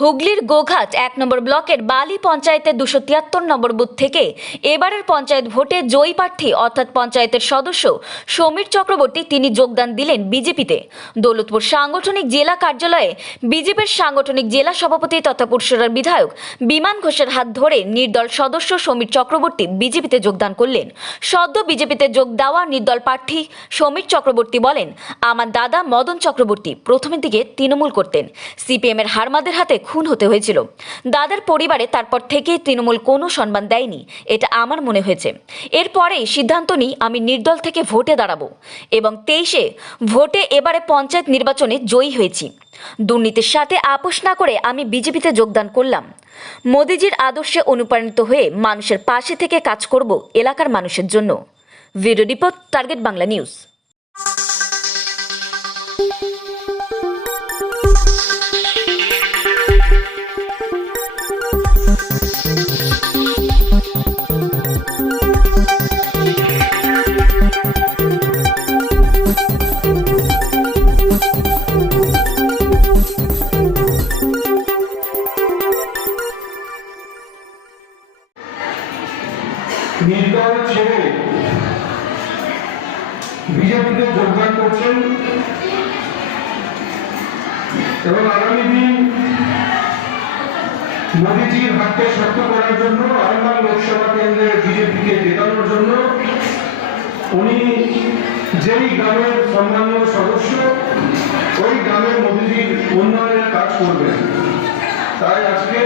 হুগলির গোঘাট ১ নম্বর ব্লকের বালি পঞ্চায়েতের ২৭৩ নম্বর বুথ থেকে এবারের পঞ্চায়েত ভোটে জয়ী প্রার্থী অর্থাৎ পঞ্চায়েতের সদস্য সমীর চক্রবর্তী তিনি যোগদান দিলেন বিজেপিতে। দৌলতপুর সাংগঠনিক জেলা কার্যালয়ে বিজেপির সাংগঠনিক জেলা সভাপতি তথা পুরসরার বিধায়ক বিমান ঘোষের হাত ধরে নির্দল সদস্য সমীর চক্রবর্তী বিজেপিতে যোগদান করলেন। সদ্য বিজেপিতে যোগ দেওয়া নির্দল প্রার্থী সমীর চক্রবর্তী বলেন, আমার দাদা মদন চক্রবর্তী প্রথমের দিকে তৃণমূল করতেন, সিপিএমের হারমাদের হাতে খুন হতে হয়েছিল। দাদার পরিবারে তারপর থেকে তৃণমূল কোনো সম্মান দেয়নি, এটা আমার মনে হয়েছে। এরপরেই সিদ্ধান্ত নিই আমি নির্দল থেকে ভোটে দাঁড়াবো এবং 23-এ ভোটে এবারে পঞ্চায়েত নির্বাচনে জয়ী হয়েছি। দুর্নীতির সাথে আপোষ না করে আমি বিজেপিতে যোগদান করলাম। মোদিজির আদর্শে অনুপ্রাণিত হয়ে মানুষের পাশে থেকে কাজ করব এলাকার মানুষের জন্য। Video report, target Bangla news. নির্দল ছেড়ে বিজেপিতে যোগদান করছেন এবং আগামী দিন মোদীজির হাতকে শক্ত করার জন্য আরামবাগ লোকসভা কেন্দ্রে বিজেপিকে জেতানোর জন্য উনি যেই গ্রামের সম্মানীয় সদস্য ওই গ্রামের মোদীজির উন্নয়নের কাজ করবেন। তাই আজকে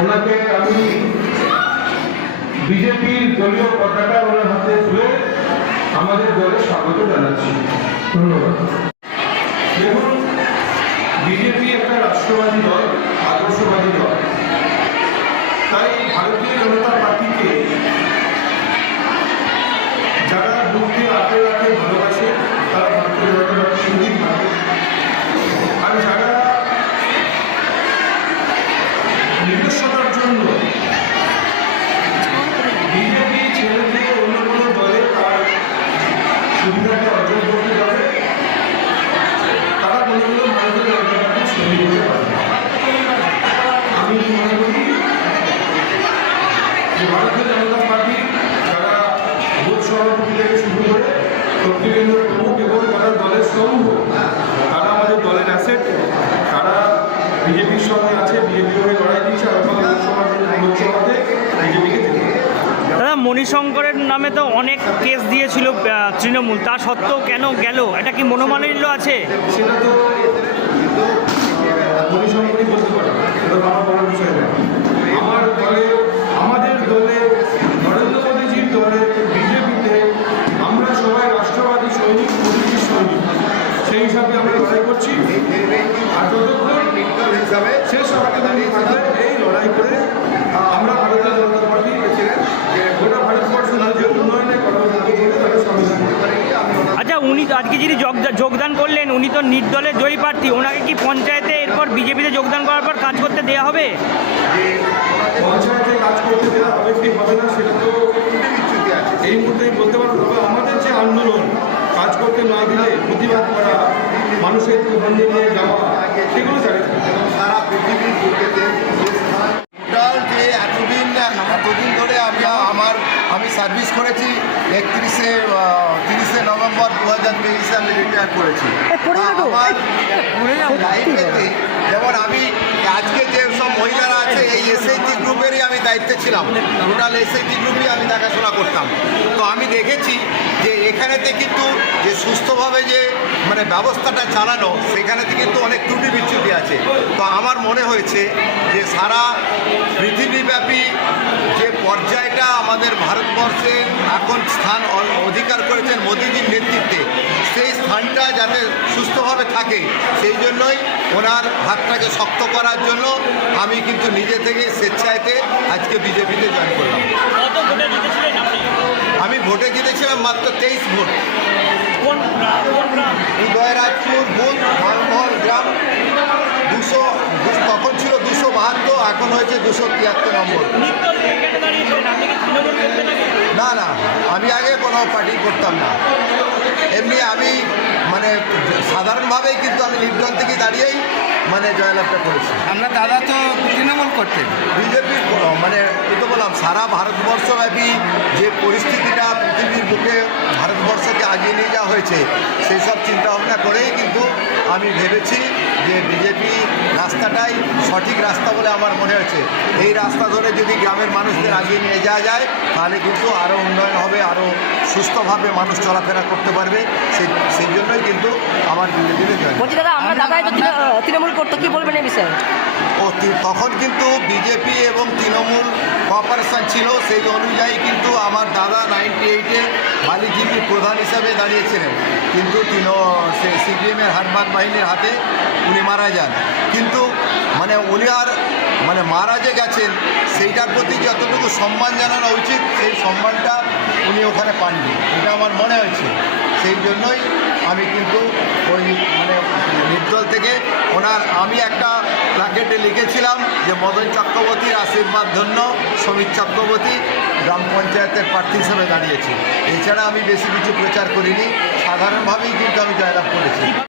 ওনাকে আমি বিজেপির দলীয় পতাকা ওনার হাতে তুলে আমাদের দলে স্বাগত জানাচ্ছি। ধন্যবাদ। দেখুন, বিজেপি একটা রাষ্ট্রবাদী দল, আদর্শবাদী দল। তাই ভারতীয় জনতা পার্টিকে যারা বুকে আঁকড়ে রাখে ভালোবাসে তারা ভারতীয় জনতা পার্টির সঙ্গেই থাকে, আর যারা নিজস্বতার জন্য বিজেপি ছেড়ে দিয়ে অন্য কোনো দলে তার সুবিধাকে অর্জন করতে যাবে, তারা কোনোগুলো ভারতীয় জনতা পার্টির সঙ্গী হতে পারবে। আমি মনে করি যে ভারতীয় জনতা পার্টি যারা বুথ সভাপতি থেকে শুরু করে শক্তিকেন্দ্র প্রমুখ এবং তারা দলের স্তম্ভ, তারা আমাদের দলের অ্যাসেট, তারা বিজেপির সঙ্গে আছে, বিজেপি হয়ে লড়াই দিচ্ছে আরামবাগ লোকসভাতে বিজেপিকে জিতে। দাদা, মণিশঙ্করের নামে তো অনেক কেস দিয়েছিল তৃণমূল, তা সত্ত্বেও কেন গেল? এটা কি মনোমালিন্য আছে? সেটা তো মণিশঙ্করই বলতে পারে, এটা আমার বলার বিষয় না। আমার দলে, আমাদের দলে, নরেন্দ্র মোদীজির দলে, বিজেপিতে আমরা সবাই রাষ্ট্রবাদী সৈনিক, মোদীজির সৈনিক। সেই হিসাবে আমরা লড়াই করছি, আর যতক্ষণ শেষ সরকার থাকবে এই লড়াই করে আমরা ভারতীয় জনতা পার্টি গোটা ভারতবর্ষ রাজ্যের উন্নয়নে কর্মসূচি তাদের সংবিধান। আচ্ছা, উনি তো আজকে যিনি যোগদান করলেন, উনি তো নির্দলের জয়ী প্রার্থী, ওনাকে কি পঞ্চায়েতে এরপর বিজেপিতে যোগদান করার পর কাজ করতে দেওয়া হবে? পঞ্চায়েতে কাজ করতে দেওয়া হবে কি হবে না সেটা তো এই মুহূর্তেই বলতে পারবো। তবে আমাদের যে আন্দোলন, কাজ করতে না দিলে প্রতিবাদ করা, মানুষের বন্ধে নিয়ে যাওয়া, সেগুলো জারি থাকবে। সারা পৃথিবীর বুকেতে টোটাল যে এতদিন ধরে আমি সার্ভিস করেছি 30 নভেম্বর 2023 আমি রিটায়ার করেছি। আমার লাইফেতে যেমন আমি আজকে যে সব মহিলারা আছে এই এসএইচজি গ্রুপেরই আমি দায়িত্বে ছিলাম, টোটাল এসএইচজি গ্রুপই আমি দেখাশোনা করতাম। তো আমি দেখেছি যে এখানেতে কিন্তু যে সুস্থভাবে যে মানে ব্যবস্থাটা চালানো, সেখানেতে কিন্তু অনেক ত্রুটি বিচ্যুতি আছে। তো আমার মনে হয়েছে যে সারা পৃথিবীব্যাপী যে পর্যায়টা আমাদের ভারতবর্ষে এখন স্থান অধিকার করেছেন মোদিজির নেতৃত্বে, সেই স্থানটা যাতে সুস্থভাবে থাকে সেই জন্যই ওনার হাতটাকে শক্ত করার জন্য আমি কিন্তু নিজে থেকে স্বেচ্ছায়তে আজকে বিজেপিতে জয়েন করলাম। আমি ভোটে জিতেছিলাম মাত্র 23 ভোট। উদয়রাজপুর বুথ, মালমহল গ্রাম, 200 তখন ছিল 272, এখন হয়েছে 273 নম্বর। নির্দল এখানে দাঁড়িয়েছেন, আপনি কি তৃণমূল করতে লাগে? না না, আমি আগে কোনো পার্টি করতাম না, এমনি আমি মানে সাধারণভাবেই কিন্তু আমি নির্দল থেকে দাঁড়িয়েই মানে জয়লাভটা করেছি। আপনার দাদা তো তৃণমূল করতেন। বিজেপির মানে এই তো বললাম, সারা ভারতবর্ষব্যাপী যে পরিস্থিতিটা পৃথিবীর বুকে ভারতবর্ষকে আগিয়ে নিয়ে যাওয়া হয়েছে, সেই সব চিন্তাভাবনা করেই কিন্তু আমি ভেবেছি যে বিজেপি রাস্তাটাই সঠিক রাস্তা বলে আমার মনে হয়েছে। এই রাস্তা ধরে যদি গ্রামের মানুষদের আগিয়ে নিয়ে যাওয়া যায় তাহলে কিন্তু আরও উন্নয়ন হবে, আরও সুস্থভাবে মানুষ চলাফেরা করতে পারবে। সেই জন্যই কিন্তু আমার বিজেপিতে জয়। বলছি দাদা, আমরা দাদাই তো তৃণমূল করতো, কি বলবেন এই বিষয়ে? তখন কিন্তু বিজেপি এবং তৃণমূল কোঅপারেশন ছিল, সেই অনুযায়ী কিন্তু আমার দাদা 98-এ বালিজিপি প্রধান হিসাবে দাঁড়িয়েছিলেন, কিন্তু সিপিএমের হারবাদ বাহিনীর হাতে উনি মারা যান। কিন্তু মানে উনি আর মানে মারা যে গেছেন সেইটার প্রতি যতটুকু সম্মান জানানো উচিত সেই সম্মানটা উনি ওখানে পাননি, এটা আমার মনে হয়েছে। সেই জন্যই আমি কিন্তু ওই মানে নির্দল থেকে আমি একটা প্ল্যাকেটে লিখেছিলাম যে মদন চক্রবর্তীর আশীর্বাদ ধন্য সমীর চক্রবর্তী গ্রাম পঞ্চায়েতের প্রার্থী হিসেবে দাঁড়িয়েছি। এছাড়া আমি বেশি কিছু প্রচার করিনি, সাধারণভাবেই কিন্তু আমি জয়লাভ করেছি।